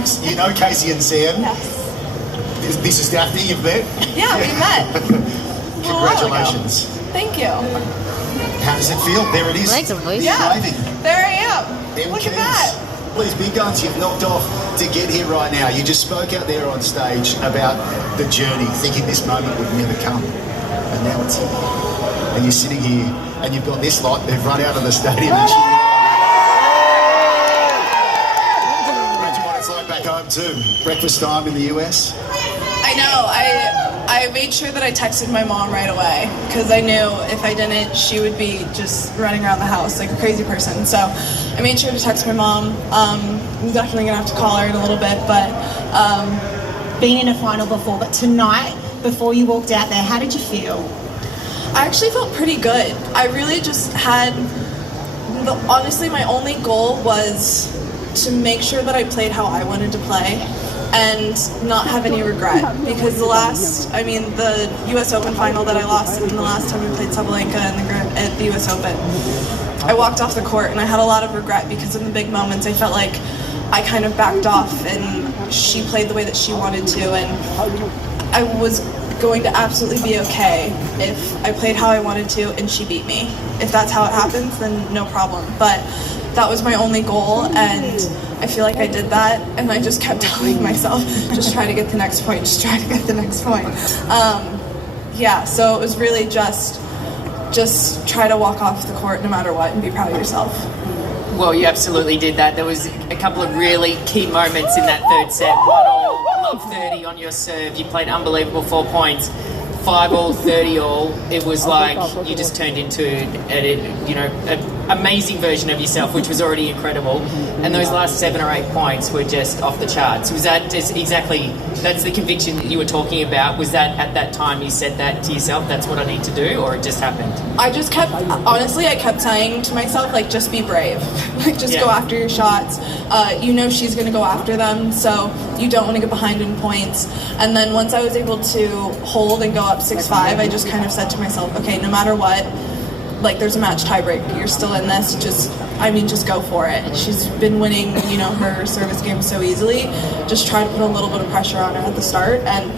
games. You know Casey and Sam. Yes. This is Daphne, you've met? Yeah, we met. Congratulations. Thank you. How does it feel? There it is. Yeah, there I am. Look at that. These big guns you've knocked off to get here right now. You just spoke out there on stage about the journey, thinking this moment would never come. And now it's here. And you're sitting here and you've got this lot, they've run out of the stadium and cheering. Imagine what it's like back home too. Breakfast time in the US. I know. I made sure that I texted my mom right away because I knew if I didn't, she would be just running around the house like a crazy person. So I made sure to text my mom. I'm definitely gonna have to call her in a little bit, but been in a final before, but tonight, before you walked out there, how did you feel? I actually felt pretty good. I really just had, honestly, my only goal was to make sure that I played how I wanted to play and not have any regret, because the US Open final that I lost, and the last time we played Sabalenka at the US Open, I walked off the court and I had a lot of regret because in the big moments I felt like I kind of backed off and she played the way that she wanted to, and I was going to absolutely be okay if I played how I wanted to and she beat me. If that's how it happens, then no problem. But that was my only goal, and I feel like I did that, and I just kept telling myself, just try to get the next point, just try to get the next point. Yeah, so it was really just try to walk off the court no matter what and be proud of yourself. Well, you absolutely did that. There was a couple of really key moments in that third set. 1-all, love 30 on your serve. You played unbelievable 4 points. 5-all, 30-all. It was like you just turned into an amazing version of yourself, which was already incredible. And those last 7 or 8 points were just off the charts. Was that just exactly, that's the conviction that you were talking about? Was that at that time you said that to yourself, that's what I need to do, or it just happened? I just kept, honestly, I kept saying to myself, like, just be brave. Like, just go after your shots. You know she's going to go after them, so you don't want to get behind in points. And then once I was able to hold and go up 6-5, I just kind of said to myself, okay, no matter what, like, there's a match tiebreak, you're still in this, just go for it. She's been winning, her service game so easily. Just try to put a little bit of pressure on her at the start and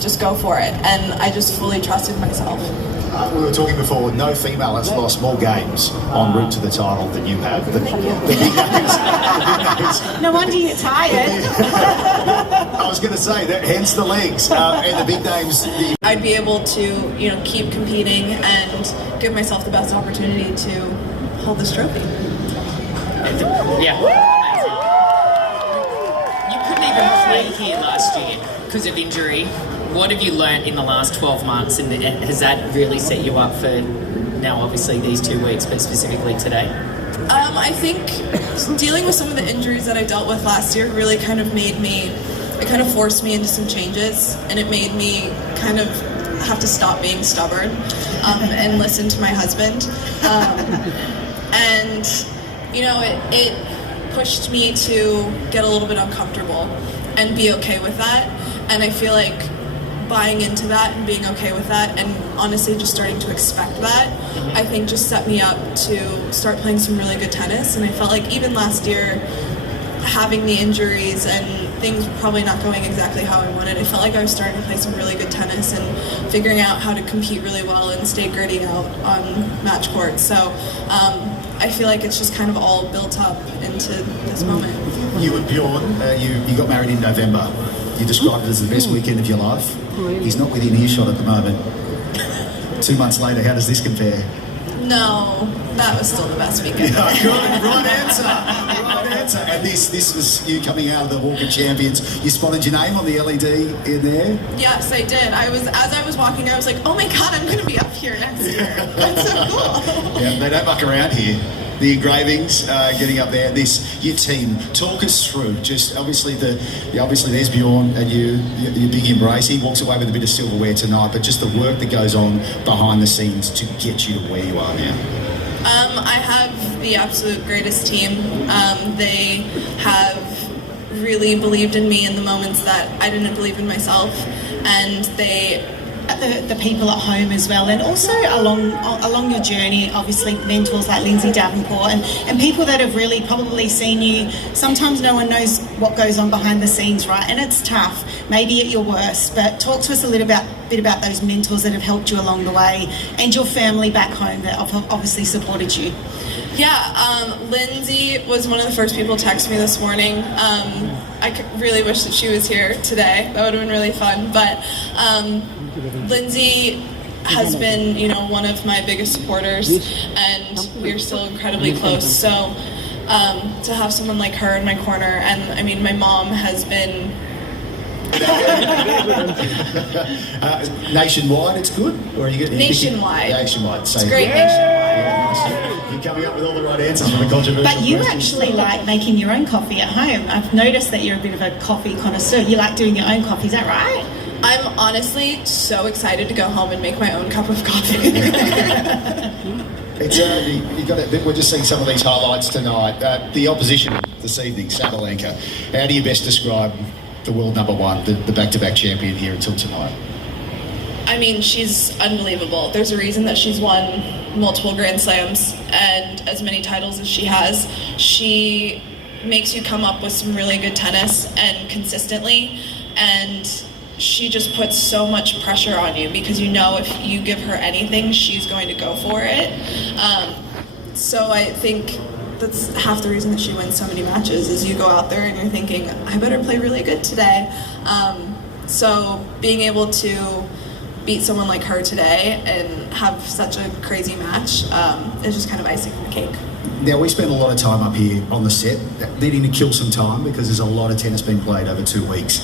just go for it. And I just fully trusted myself. We were talking before, no female has lost more games en route to the title than you have. The big names. No wonder you're tired. I was going to say that, hence the legs and the big names. I'd be able to, keep competing and give myself the best opportunity to hold this trophy. Yeah. You couldn't even play here last year because of injury. What have you learnt in the last 12 months, and has that really set you up for now, obviously, these 2 weeks, but specifically today? I think dealing with some of the injuries that I dealt with last year really kind of forced me into some changes, and it made me kind of have to stop being stubborn and listen to my husband. And, it pushed me to get a little bit uncomfortable and be okay with that. And I feel like buying into that and being okay with that, and honestly just starting to expect that, I think just set me up to start playing some really good tennis. And I felt like even last year, having the injuries and things probably not going exactly how I wanted, I felt like I was starting to play some really good tennis and figuring out how to compete really well and stay gritty out on match court. So I feel like it's just kind of all built up into this moment. You and Bjorn, you got married in November. You described it as the best weekend of your life. He's not within earshot at the moment. 2 months later, how does this compare? No, that was still the best weekend. Yeah, good, right answer. Right answer. And this was you coming out of the Walk of Champions. You spotted your name on the LED in there? Yes, I did. As I was walking, I was like, oh my God, I'm going to be up here next year. That's so cool. Yeah, they don't muck around here. The engravings, getting up there. Your team. Talk us through. Just obviously there's Bjorn and your big embrace. He walks away with a bit of silverware tonight, but just the work that goes on behind the scenes to get you to where you are now. I have the absolute greatest team. They have really believed in me in the moments that I didn't believe in myself, and they the people at home as well, and also along your journey, obviously mentors like Lindsay Davenport and people that have really probably seen you. Sometimes no one knows what goes on behind the scenes, right? And it's tough, maybe at your worst, but talk to us a little bit about those mentors that have helped you along the way, and your family back home that have obviously supported you. Yeah, Lindsay was one of the first people to text me this morning. I really wish that she was here today. That would have been really fun. But Lindsay has been, one of my biggest supporters, and we're still incredibly close. So to have someone like her in my corner, and I mean, my mom has been. Nationwide, it's good, or are you getting nationwide? Nationwide, it's great. Nationwide. Yeah, you're coming up with all the right answers for the controversial. But you questions. actually like making your own coffee at home. I've noticed that you're a bit of a coffee connoisseur. You like doing your own coffee, is that right? I'm honestly so excited to go home and make my own cup of coffee. It's you got it. We're just seeing some of these highlights tonight. The opposition this evening, Sabalenka. How do you best describe the world number one, the back-to-back champion here until tonight? I mean, she's unbelievable. There's a reason that she's won multiple Grand Slams and as many titles as she has. She makes you come up with some really good tennis and consistently, and she just puts so much pressure on you because if you give her anything, she's going to go for it. So I think that's half the reason that she wins so many matches is you go out there and you're thinking, I better play really good today. So being able to beat someone like her today and have such a crazy match is just kind of icing on the cake. Now, we spend a lot of time up here on the set needing to kill some time because there's a lot of tennis being played over 2 weeks.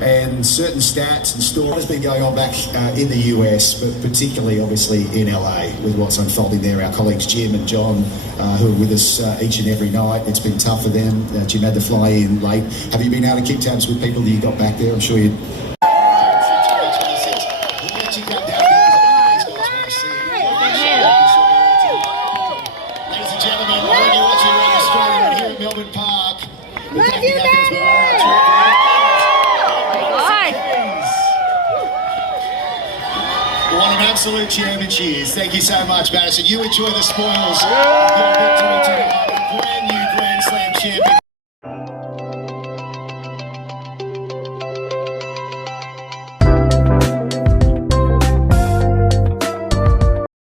And certain stats and stories has been going on back in the US, but particularly obviously in LA with what's unfolding there. Our colleagues Jim and John, who are with us each and every night, it's been tough for them. Jim had to fly in late. Have you been able to keep tabs with people that you got back there? I'm sure you. Ladies and gentlemen, when you're watching around Australia here at Melbourne Park, love you, what an absolute champion she is. Thank you so much, Madison. You enjoy the spoils of your victory tonight. Brand new Grand Slam champion.